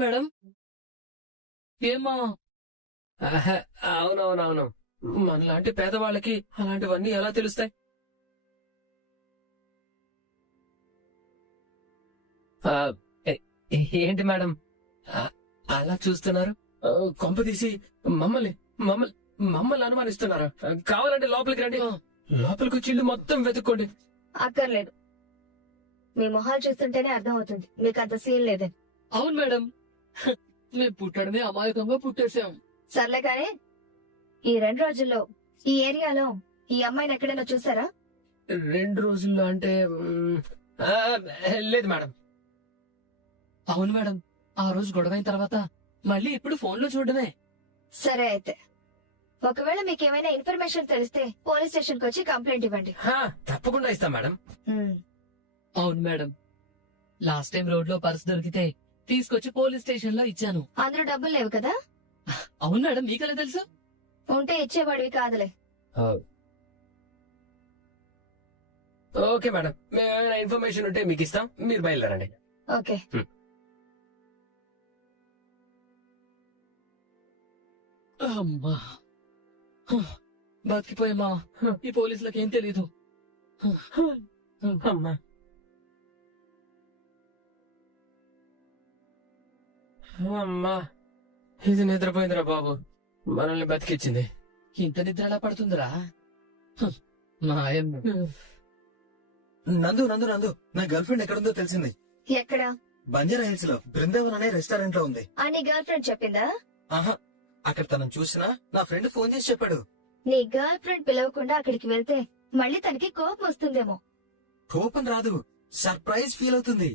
Madam ఏమా? అవునవునవును, మనలాంటి పేదవాళ్ళకి అలాంటివన్నీ ఎలా తెలుస్తాయి? ఆ, ఏ- ఏంటి మేడం అలా చూస్తున్నారు? కొంపదీసి మమ్మల్ని మమ్మల్ని మమ్మల్ని అనుమానిస్తున్నారా? కావాలంటే లోపలికి రండి, లోపలికి వచ్చి ఇల్లు మొత్తం వెతుక్కోండి. అక్కర్లేదు. మీ మొహాలు చూస్తుంటేనే అర్థం అవుతుంది మీకు అంత సీన్ లేదని. అవును మేడం, మేము పుట్టడమే అమాయకంగా పుట్టేశాం. సర్లే కానీ ఈ 2 రోజుల్లో ఈ ఏరియాలో ఈ అమ్మాయిని ఎక్కడైనా చూసారా? 2 రోజుల్లో అంటే లేదు మేడం. అవును మేడం, ఆ రోజు గొడవైన తర్వాత మళ్ళీ ఇప్పుడు ఫోన్ లో చూడడమే. సరే అయితే ఒకవేళ మీకేమైనా ఇన్ఫర్మేషన్ తెలిస్తే పోలీస్ స్టేషన్ కి వచ్చి కంప్లైంట్ ఇవ్వండి. తప్పకుండా ఇస్తాం మేడం. అవును మేడం, లాస్ట్ టైం రోడ్ లో పర్స్ దొరికితే తీసుకొచ్చి పోలీస్ స్టేషన్ లో ఇచ్చాను. అందులో డబ్బులు లేవు కదా? అవును మేడం, మీకెలా తెలుసు? ఉంటే ఇచ్చేవాడివి కాదులే. ఓకే మేడం, మేము ఏమైనా ఇన్ఫర్మేషన్ ఉంటే మీకు ఇస్తాం, మీరు బయలుదేరండి. ఓకే. అమ్మా, బతికిపోయామా? ఈ పోలీసులకు ఏం తెలీదు. అమ్మా, అమ్మా, ఇది నిద్రపోయిందిరా బాబు, మనల్ని బతికిచ్చింది. ఇంత నిద్ర ఎలా పడుతుందిరా? మాయమ్మ. నందు నందు నందు నా గర్ల్ ఫ్రెండ్ ఎక్కడుందో తెలిసింది. ఎక్కడ? బంజారా హిల్స్ లో బృందావన్ అనే రెస్టారెంట్ లో ఉంది. నీ గర్ల్ ఫ్రెండ్ చెప్పిందా? ఆహా, అక్కడ తనను చూసినా నా ఫ్రెండ్ ఫోన్ చేసి చెప్పాడు. నీ గర్ల్ ఫ్రెండ్ పిలవకుండా అక్కడికి వెళ్తే మళ్ళీ తనకి కోపం వస్తుందేమో. కోపం రాదు, సర్ప్రైజ్ ఫీల్ అవుతుంది.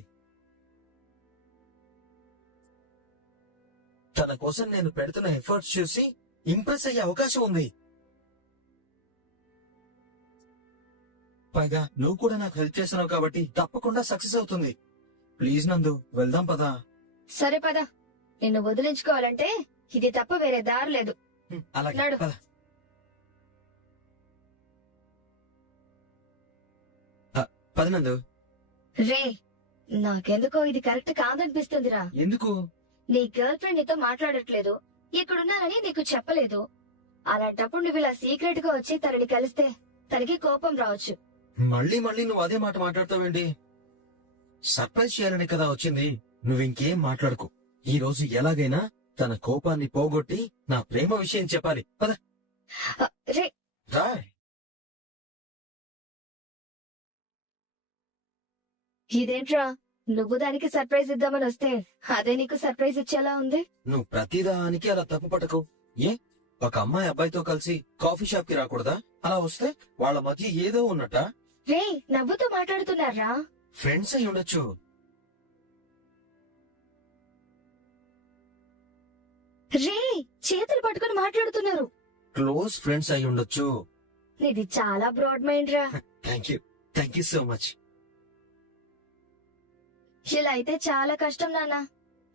తన కోసం నేను పెడుతున్న ఎఫర్ట్స్ చూసి ఇంప్రెస్ అయ్యే అవకాశం ఉంది. పైగా నువ్వు కూడా నాకు హెల్ప్ చేస్తున్నావు కాబట్టి తప్పకుండా సక్సెస్ అవుతుంది. ప్లీజ్ నందు, వెళ్దాం పదా. సరే పద. నిన్ను వదిలించుకోవాలంటే ఇది తప్ప వేరే దారి లేదు. అలాగే నడు. పద. పద నందు. రే, నాకెందుకో ఇది కరెక్ట్ కాదనిపిస్తుందిరా. ఎందుకు? నీ గర్ల్ ఫ్రెండ్ నీతో మాట్లాడట్లేదు, ఇక్కడున్నానని నీకు చెప్పలేదు. అలాంటప్పుడు నువ్వు ఇలా సీక్రెట్ గా వచ్చి తనని కలిస్తే తనకి కోపం రావచ్చు. మళ్ళీ మళ్ళీ నువ్వు అదే మాట మాట్లాడతావేంటి? సర్ప్రైజ్ చేయాలని కదా వచ్చింది. నువ్వింకేం మాట్లాడుకో. ఈ రోజు ఎలాగైనా తన కోపాన్ని పోగొట్టి నా ప్రేమ విషయం చెప్పాలి. పద. రే, రాయ్. ఇదేంట్రా, నువ్వు దానికి సర్ప్రైజ్ ఇద్దామని వస్తే అదే నీకు సర్ప్రైజ్ ఇచ్చేలా ఉంది. నువ్వు ప్రతిదానికి అలా తప్పు పట్టకు. ఏ ఒక అమ్మాయి అబ్బాయితో కలిసి కాఫీ షాప్ కి రాకూడదా? అలా వస్తే వాళ్ళ మధ్య ఏదో ఉన్నట్ట. రే, నవ్వుతూ మాట్లాడుతున్నారా? ఫ్రెండ్స్ అయి ఉండొచ్చు. రే, చేతులు పట్టుకుని మాట్లాడుతున్నారు. క్లోజ్ ఫ్రెండ్స్ అయి ఉండొచ్చు. ఇది చాలా బ్రాడ్ మైండ్ రా. Thank you so much. ఇలా అయితే చాలా కష్టం నాన్న.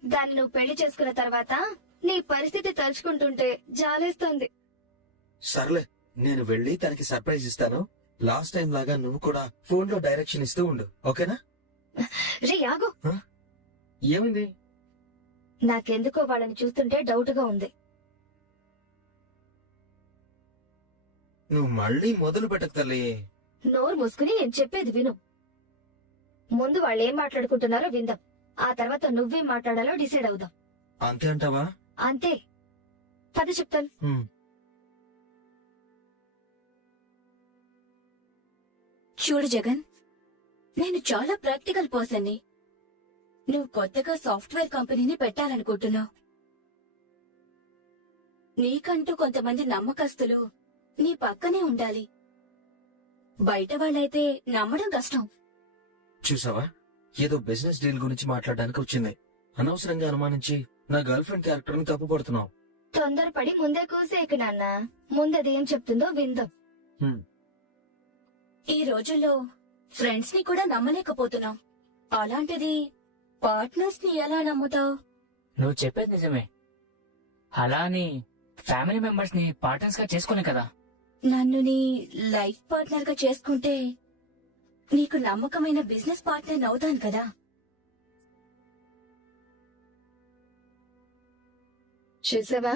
దాన్ని నువ్వు పెళ్లి చేసుకున్న తర్వాత నీ పరిస్థితి తలుచుకుంటుంటే జాలేస్తుంది. సర్లే, నేను వెళ్లి తనకి సర్ప్రైజ్ ఇస్తాను. లాస్ట్ టైం లాగా నువ్వు కూడా ఫోన్ లో డైరెక్షన్ ఇస్తూ ఉండు, ఓకేనా? రే ఆగు. ఏమైంది? నాకెందుకో వాళ్ళని చూస్తుంటే డౌట్ గా ఉంది. నువ్వు మళ్ళీ మొదలు పెట్టకు తల్లి. నోరు మూసుకుని నేను చెప్పేది విను. ముందు వాళ్ళు ఏం మాట్లాడుకుంటున్నారో విందాం. ఆ తర్వాత నువ్వేం మాట్లాడాలో డిసైడ్ అవుదాం. అంతే అంటావా? అంతే. పద చెప్తాను. చూడు జగన్, నేను చాలా ప్రాక్టికల్ పర్సన్ని. నువ్వు కొత్తగా సాఫ్ట్వేర్ కంపెనీని పెట్టాలనుకుంటున్నావు. నీకంటూ కొంతమంది నమ్మకస్తులు నీ పక్కనే ఉండాలి. బయట వాళ్ళైతే నమ్మడం కష్టం. చూసావా, ఏదో బిజినెస్ డీల్ గురించి మాట్లాడడానికి వచ్చింది. అనవసరంగా అనుమానించి నా గర్ల్ ఫ్రెండ్ క్యారెక్టర్ ని తప్పు పడుతున్నావు. తొందరపడి ముందే కూసేకు నాన్న. ముందది ఏం చెప్తుందో విందాం. ఈ రోజుల్లో ఫ్రెండ్స్ ని కూడా నమ్మలేకపోతున్నాం. అలాంటిది పార్ట్నర్స్ ని ఎలా నమ్ముతావు? నువ్వు చెప్పేది నిజమే. అలా అని ఫ్యామిలీ మెంబర్స్ ని పార్ట్నర్స్ గా చేసుకోలే కదా. నన్ను నీ లైఫ్ పార్ట్నర్ గా చేసుకుంటే నీకు నమ్మకమైన బిజినెస్ పార్ట్నర్ అవుతాను కదా. చూసావా?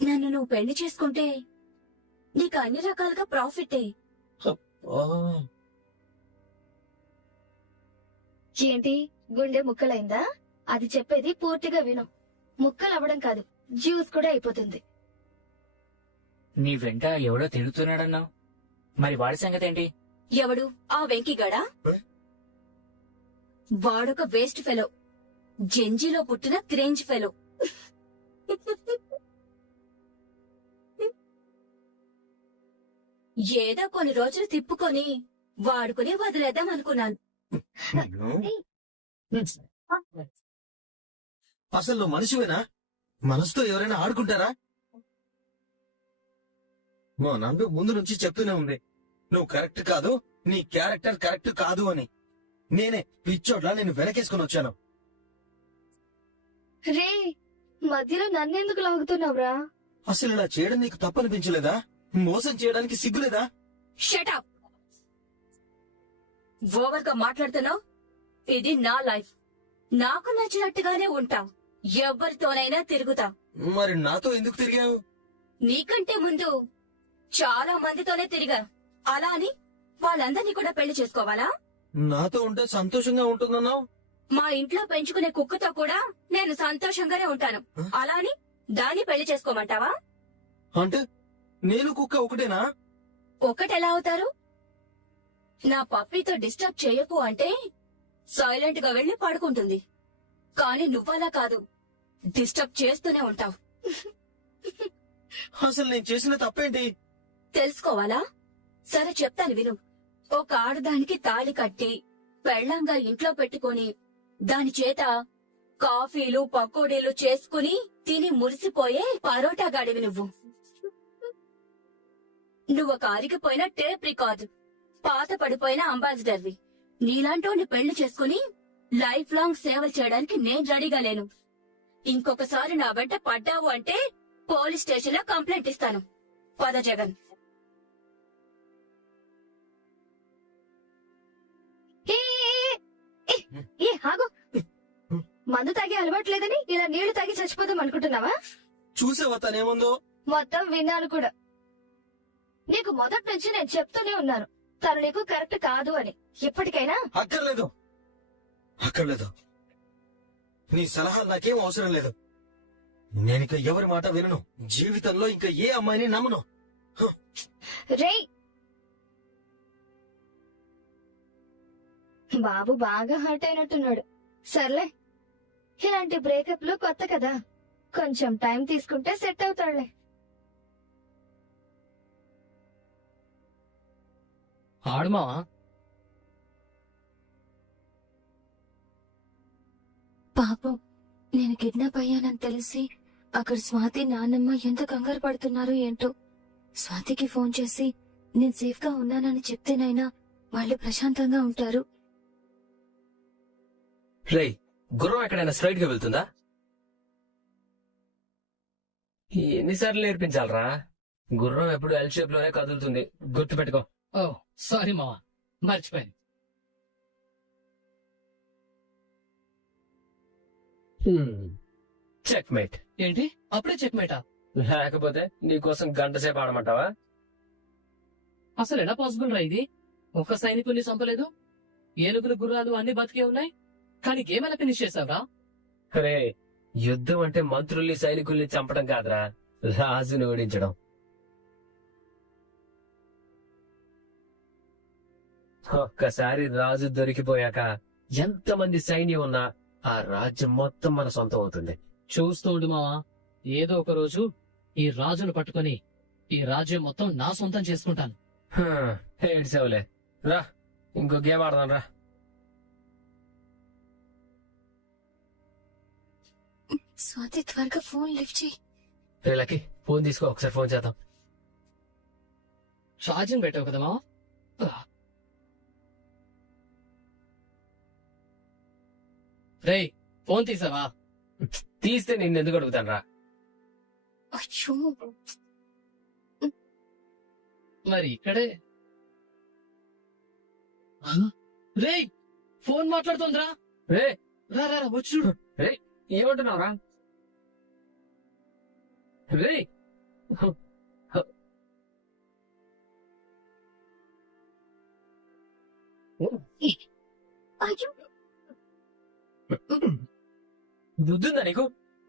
నన్ను నువ్వు పెళ్లి చేసుకుంటే నీకు అన్ని రకాలుగా ప్రాఫిటే. ఓ, ఏంటి గుండె ముక్కలైందా? అది చెప్పేది పూర్తిగా విను. ముక్కలు అవ్వడం కాదు, జ్యూస్ కూడా అయిపోతుంది. నీ వెంట ఎవడో తిరుగుతున్నాడన్నావు, మరి వాడి సంగతి ఏంటి? ఎవడు? ఆ వెంకిగాడా? ఏ? వాడొక వేస్ట్ ఫెలో, జంజీలో పుట్టిన క్రేంజ్ ఫెలో. ఏదో కొన్ని రోజులు తిప్పుకొని వాడుకుని వదిలేద్దాం అనుకున్నాను. అసలు నువ్వు మనిషివేనా? మనసుతో ఎవరైనా ఆడుకుంటారా? మా నందు ముందు నుంచి చెప్తూనే ఉంది, నువ్వు కరెక్ట్ కాదు, నీ క్యారెక్టర్ కరెక్ట్ కాదు అని. నేనే పిచ్చోడ్లా నేను వెనకేసుకుని వచ్చాను. రే, మధ్యలో నన్నెందుకు లాగుతున్నావురా? అసలు ఇలా చేయడం నీకు తప్పనిపించలేదా? మోసం చేయడానికి సిగ్గులేదా? షటప్! ఓవర్ గా మాట్లాడుతున్నావు. ఇది నా లైఫ్, నాకు నచ్చినట్టుగానే ఉంటా. ఎవరితోనైనా తిరుగుతా. మరి నాతో ఎందుకు తిరిగావు? నీకంటే ముందు చాలా మందితోనే తిరిగా. అలా అని వాళ్ళందరినీ కూడా పెళ్లి చేసుకోవాలా? నాతో ఉంటే సంతోషంగా ఉంటుందన్నావు. మా ఇంట్లో పెంచుకునే కుక్కతో కూడా నేను సంతోషంగానే ఉంటాను. అలా అని దాన్ని పెళ్లి చేసుకోమంటావా? అంటే నేను కుక్క ఒకటేనా? ఒకటెలా అవుతారు? నా పప్పీతో డిస్టర్బ్ చేయకు అంటే సైలెంట్ గా వెళ్లి పడుకుంటుంది. కానీ నువ్వలా కాదు, డిస్టర్బ్ చేస్తూనే ఉంటావు. అసలు నేను చేసిన తప్పేంటి? తెలుసుకోవాలా? సరే చెప్తాను విను. ఒక ఆడదానికి తాళి కట్టి పెళ్లంగా ఇంట్లో పెట్టుకొని దాని చేత కాఫీలు పకోడీలు చేసుకుని తిని మురిసిపోయే పరోటా గాడివి నువ్వు. నువ్వొక ఆరిగిపోయిన టేప్ రికార్డు, పాత పడిపోయిన అంబాసిడర్వి. నీలాంటోని పెళ్లి చేసుకుని లైఫ్ లాంగ్ సేవలు చేయడానికి నేను రెడీగా లేను. ఇంకొకసారి నా వెంట పడ్డావు అంటే పోలీస్ స్టేషన్ లో కంప్లైంట్ ఇస్తాను. పద జగన్. ఏ, ఏ, ఏ, ఏ, ఆగు. మందు తాగే అలవాట్లేదని ఇలా నీళ్లు తాగి చచ్చిపోదాం అనుకుంటున్నావా? చూసావా తనేముందో? మొత్తం విన్నాను కూడా. నీకు మొదటి నుంచి నేను చెప్తూనే ఉన్నాను, తను నీకు కరెక్ట్ కాదు అని. ఇప్పటికైనా అక్కర్లేదు, అక్కర్లేదు. నీ సలహాలు నాకేం అవసరం లేదు. నేనిక ఎవరి మాట వినను. జీవితంలో ఇంకా ఏ అమ్మాయిని నమ్మను. రేయ్, బాబు బాగా హర్ట్ అయినట్టున్నాడు. సర్లే, ఇలాంటి బ్రేకప్ లో కొత్త కదా, కొంచెం టైం తీసుకుంటే సెట్ అవుతాడులే. ఆడుమావా? పాపం, నేను కిడ్నాప్ అయ్యానని తెలిసి అక్కడ స్వాతి నాన్నమ్మ ఎంత కంగారు పడుతున్నారో ఏంటో. స్వాతికి ఫోన్ చేసి నేను సేఫ్ గా ఉన్నానని చెప్తేనైనా వాళ్ళు ప్రశాంతంగా ఉంటారు. రేయ్, గుర్రం ఎక్కడైనా స్ట్రైట్ గా వెళ్తుందా? ఎన్నిసార్లు నేర్పించాలరా? గుర్రం ఎప్పుడు ఎల్ షేప్ లోనే కదులుతుంది, గుర్తుపెట్టుకో. ఓ సారీ మావా, మర్చిపోయాను. Checkmate. ఏంటి అప్పుడే చెక్మేటా? లేకపోతే నీకోసం గంట సేపు ఆడమంటావా? అసలు ఎలా పాసిబుల్ రా ఇది? ఒక్క సైనికుల్ని చంపలేదు, ఏనుగులు గుర్రాలు అన్ని బతికే ఉన్నాయి, కానీ గేమ్ ఎలా ఫినిష్ చేసావురా? రే, యుద్ధం అంటే మంత్రుల్ని సైనికుల్ని చంపడం కాదురా, రాజుని ఓడించడం. ఒక్కసారి రాజు దొరికిపోయాక ఎంతమంది సైన్యం ఉన్నా ఆ రాజ్యం మొత్తం మన సొంతం అవుతుంది. చూస్తూ ఉండు మావా, ఏదో ఒక రోజు ఈ రాజును పట్టుకొని ఈ రాజ్యం మొత్తం నా సొంతం చేసుకుంటాను. ఏడ్సేవులే, రా ఇంకో గేమ్ ఆడదాం రా. స్వాతి, త్వరగా ఫోన్ లిఫ్ట్ చేయి. రే లక్కీ, ఫోన్ తీసుకో, ఒకసారి ఫోన్ చేద్దాం. ఛార్జింగ్ పెట్టావు కదా మావా? రేయ్, ఫోన్ తీసావా? తీస్తే నిన్ను ఎందుకు అడుగుతాను రా? అయ్యో, మరి ఇక్కడే. రేయ్, ఫోన్ మాట్లాడుతోందిరా. రే, రా రా రా, వచ్చి చూడు. ఏమంటున్నావురా? రేయ్ అయ్యో బుద్ధుందా నీకు?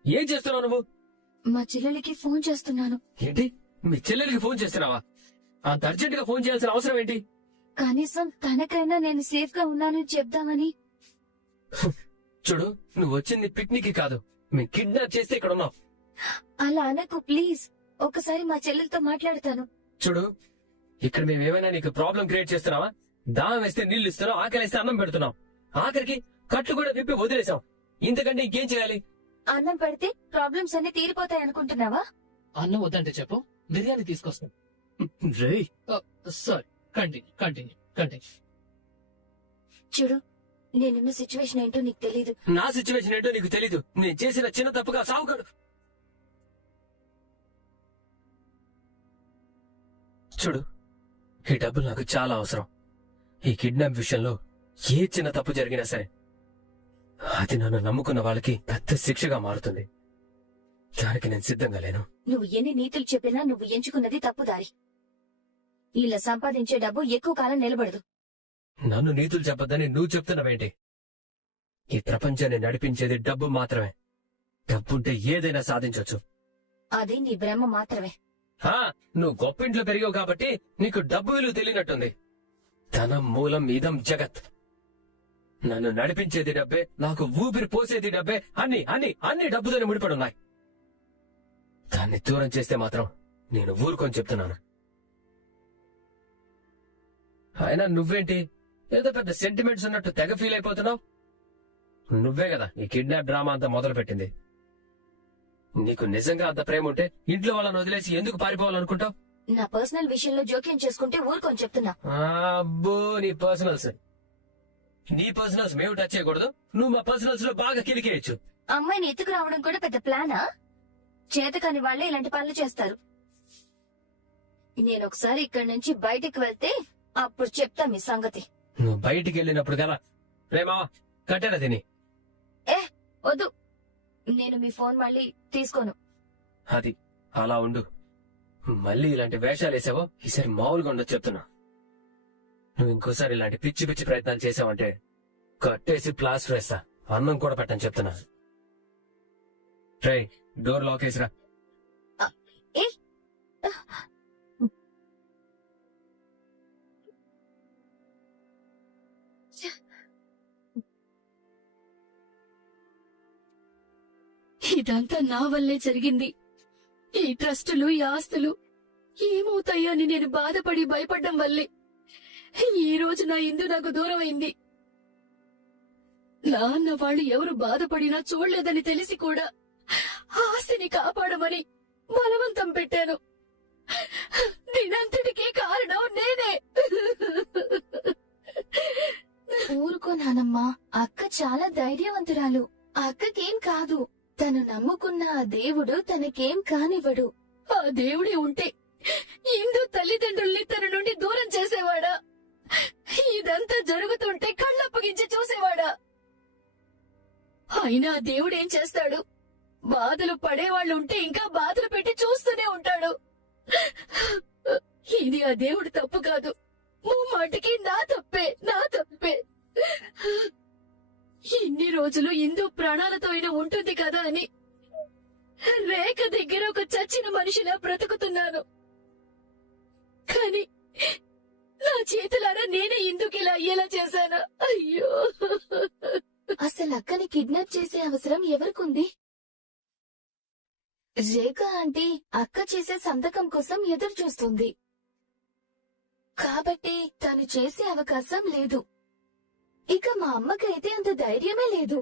ఏం చేస్తున్నావు నువ్వు? మా చెల్లెలికి ఫోన్ చేస్తున్నాను. ఏంటి మీ చెల్లెలికి ఫోన్ చేస్తున్నావా? అంత అర్జెంట్ గా ఫోన్ చేయాల్సిన అవసరం ఏంటి? కనీసం తనకైనా నేను సేఫ్ గా ఉన్నానని చెప్దామని. చూడు, నువ్వు వచ్చింది పిక్నిక్ కాదు, మేము కిడ్నాప్ చేస్తే ఇక్కడ ఉన్నావు. అలా అనకు ప్లీజ్. ఒకసారి మా చెల్లెలతో మాట్లాడతాను. చూడు, ఇక్కడ మేమేమైనా నీకు ప్రాబ్లం క్రియేట్ చేస్తున్నావా? దాహం వేస్తే నీళ్లు ఇస్తున్నావు, ఆకలి వేస్తే అన్నం పెడుతున్నావు, ఆఖరికి కట్లు కూడా విప్పి వదిలేసాం. ఇంతకంటే ఇంకేం చేయాలి? అన్నం పెడితే ప్రాబ్లమ్స్ అన్ని తీరిపోతాయి అనుకుంటున్నావా? అన్నం వద్దంటే చెప్పు, బిర్యానీ తీసుకొస్తాం. రేయ్ సారీ, కంటిన్యూ. చూడు, నేనున్న సిచ్యువేషన్ ఏంటో నీకు తెలీదు. నా సిచ్యువేషన్ ఏంటో నీకు తెలీదు. నేను చేసిన చిన్న తప్పుగా సావుకాడు. చూడు, ఈ డబ్బులు నాకు చాలా అవసరం. ఈ కిడ్నాప్ విషయంలో ఏ చిన్న తప్పు జరిగినా సరే అది నన్ను నమ్ముకున్న వాళ్ళకి పెద్ద శిక్షగా మారుతుంది. దానికి నేను సిద్ధంగా లేను. నువ్వు ఎన్ని నీతులు చెప్పినా నువ్వు ఎంచుకున్నది తప్పుదారి. ఇలా సంపాదించే డబ్బు ఎక్కువ కాలం నిలబడదు. నన్ను నీతులు చెప్పొద్దని నువ్వు చెప్తున్నావేంటి? ఈ ప్రపంచాన్ని నడిపించేది డబ్బు మాత్రమే. డబ్బుంటే ఏదైనా సాధించొచ్చు. అది నీ భ్రమ మాత్రమే. నువ్వు గొప్పింట్లో పెరిగావు కాబట్టి నీకు డబ్బు విలువ తెలియనట్టుంది. ధనం మూలం ఇదం జగత్. నన్ను నడిపించేది డబ్బే, నాకు ఊపిరి పోసేది డబ్బే. అన్ని డబ్బుతోనే ముడిపడున్నాయి. దాన్ని దూరం చేస్తే మాత్రం నేను ఊరుకొని చెప్తున్నాను. అయినా నువ్వేంటి ఏదో పెద్ద సెంటిమెంట్స్ ఉన్నట్టు తెగ ఫీల్ అయిపోతున్నావు? నువ్వే కదా ఈ కిడ్నాప్ డ్రామా అంతా మొదలు పెట్టింది. నీకు నిజంగా అంత ప్రేమ ఉంటే ఇంట్లో వాళ్ళని వదిలేసి ఎందుకు పారిపోవాలనుకుంటావు? నా పర్సనల్ విషయంలో జోక్యం చేసుకుంటే ఊరుకొని చెప్తున్నా. అబ్బో, నీ పర్సనల్స్ మేము టచ్ చేయకూడదు. నువ్వు మా పర్సనల్స్ లో బాగా కిలికేయచ్చు. అమ్మాయిని ఎత్తుకు రావడం కూడా పెద్ద ప్లానా? చేతకాని వాళ్లే ఇలాంటి పనులు చేస్తారు. నేనొకసారి ఇక్కడి నుంచి బయటికి వెళ్తే అప్పుడు చెప్తా మీ సంగతి. నువ్వు బయటికి వెళ్ళినప్పుడు కదా రేమా కట్టెరా తిని. వద్దు, నేను మీ ఫోన్ మళ్ళీ తీసుకోను. అది అలా ఉండు. మళ్ళీ ఇలాంటి వేషాలు వేసావో ఈసారి మామూలుగా ఉండదు చెప్తున్నా. నువ్వు ఇంకోసారి ఇలాంటి పిచ్చి పిచ్చి ప్రయత్నాలు చేసావంటే కట్టేసి ప్లాస్టర్ వేస్తా. అన్నం కూడా పెట్టని చెప్తున్నా. ట్రై డోర్ లాక్ వేసిరా. ఇదంతా నా వల్లే జరిగింది. ఈ ట్రస్టులు, ఈ ఆస్తులు ఏమవుతాయో అని నేను బాధపడి భయపడ్డం వల్లే ఈ రోజు నా ఇందు నాకు దూరం అయింది. నాన్న వాళ్ళు ఎవరు బాధపడినా చూడలేదని తెలిసి కూడా ఆస్తిని కాపాడమని బలవంతం పెట్టాను. దీనంతటికీ కారణం నేనే. ఊరుకో నానమ్మా, అక్క చాలా ధైర్యవంతురాలు. అక్కకేం కాదు. తను నమ్ముకున్న ఆ దేవుడు తనకేం కానివ్వడు. ఆ దేవుడే ఉంటే ఇందు తల్లిదండ్రుల్ని తన నుండి దూరం చేసేవాడా? ఇదంతా జరుగుతుంటే కళ్ళప్పగించి చూసేవాడా? అయినా దేవుడేం చేస్తాడు? బాధలు పడేవాళ్ళు ఉంటే ఇంకా బాధలు పెట్టి చూస్తూనే ఉంటాడు. ఇది ఆ దేవుడు తప్పు కాదు, ముమ్మాటికి నా తప్పే. ఇన్ని రోజులు ఇందు ప్రాణాలతో అయినా ఉంటుంది కదా అని రేఖ దగ్గర ఒక చచ్చిన మనిషిలా బ్రతుకుతున్నాను. కానీ నా చేతులారా నేనే ఇందుకు ఇలా అయ్యేలా చేశాను. అయ్యో, అసలు అక్కని కిడ్నాప్ చేసే అవసరం ఎవరికుంది? రేఖ ఆంటీ అక్క చేసే సంతకం కోసం ఎదురు చూస్తుంది కాబట్టి తను చేసే అవకాశం లేదు. ఇక మా అమ్మకైతే అంత ధైర్యమే లేదు.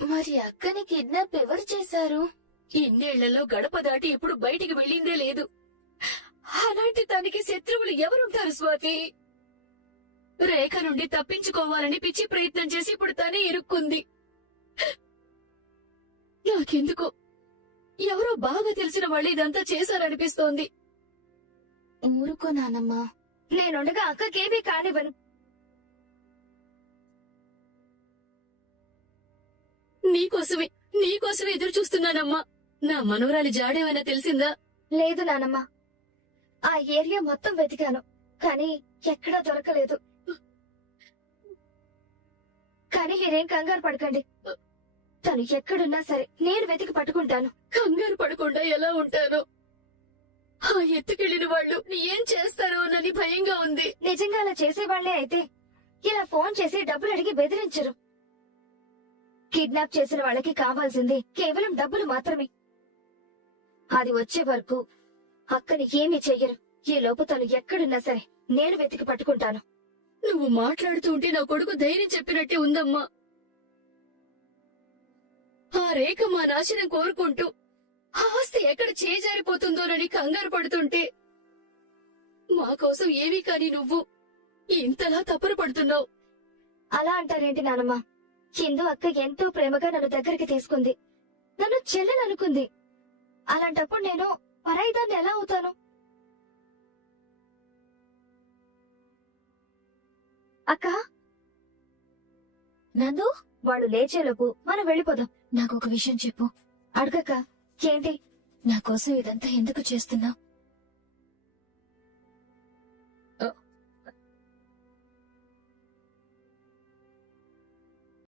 మరి అక్కని కిడ్నాప్ ఎవరు చేశారు? ఇన్నేళ్లలో గడప దాటి ఇప్పుడు బయటికి వెళ్ళిందే లేదు. అలాంటి తనకి శత్రువులు ఎవరుంటారు స్వాతి? రేఖ నుండి తప్పించుకోవాలని పిచ్చి ప్రయత్నం చేసి ఇప్పుడు తనే ఇరుక్కుంది. నాకెందుకో ఎవరో బాగా తెలిసిన వాళ్ళు ఇదంతా చేశారనిపిస్తోంది. ఊరుకో నానమ్మా, నేనుండగా అక్కకేమీ కానివ్వను. నీకోసమే ఎదురు చూస్తున్నానమ్మా. నా మనవరాలి జాడేమైనా తెలిసిందా? లేదు నానమ్మ. ఆ ఏరియా మొత్తం వెతికాను, కానీ ఎక్కడా దొరకలేదు. కానీ మీరేం కంగారు పడకండి. తను ఎక్కడున్నా సరే నేను వెతికి పట్టుకుంటాను. కంగారు పడకుండా ఎలా ఉంటాను? ఆ ఎత్తుకెళ్లిన వాళ్ళు ఏం చేస్తారోనని భయంగా ఉంది. నిజంగా అలా చేసేవాళ్లే అయితే ఇలా ఫోన్ చేసి డబ్బులు అడిగి బెదిరించరు. కిడ్నాప్ చేసిన వాళ్ళకి కావాల్సింది కేవలం డబ్బులు మాత్రమే. అది వచ్చే వరకు అక్కని ఏమీ చెయ్యరు. ఈ లోపు తను ఎక్కడున్నా సరే నేను వెతికి పట్టుకుంటాను. నువ్వు మాట్లాడుతూ ఉంటే నా కొడుకు ధైర్యం చెప్పినట్టే ఉందమ్మా. ఆ రేఖ మా నాశనం కోరుకుంటూ ఆ ఆస్తి ఎక్కడ చేజారిపోతుందోనని కంగారు పడుతుంటే మా కోసం ఏమీ కాని నువ్వు ఇంతలా తపన పడుతున్నావు. అలా అంటారేంటి నానమ్మ? చిందు అక్క ఎంతో ప్రేమగా నన్ను దగ్గరికి తీసుకుంది, నన్ను చెల్లెలనుకుంది. అలాంటప్పుడు నేను పరాయిదాన్ని ఎలా అవుతాను? అక్క, నందు, వాళ్ళు లేచేలోపు మనం వెళ్ళిపోదాం. నాకు ఒక విషయం చెప్పు. అడగక్క. ఏంటి? నా కోసం ఇదంతా ఎందుకు చేస్తున్నావు?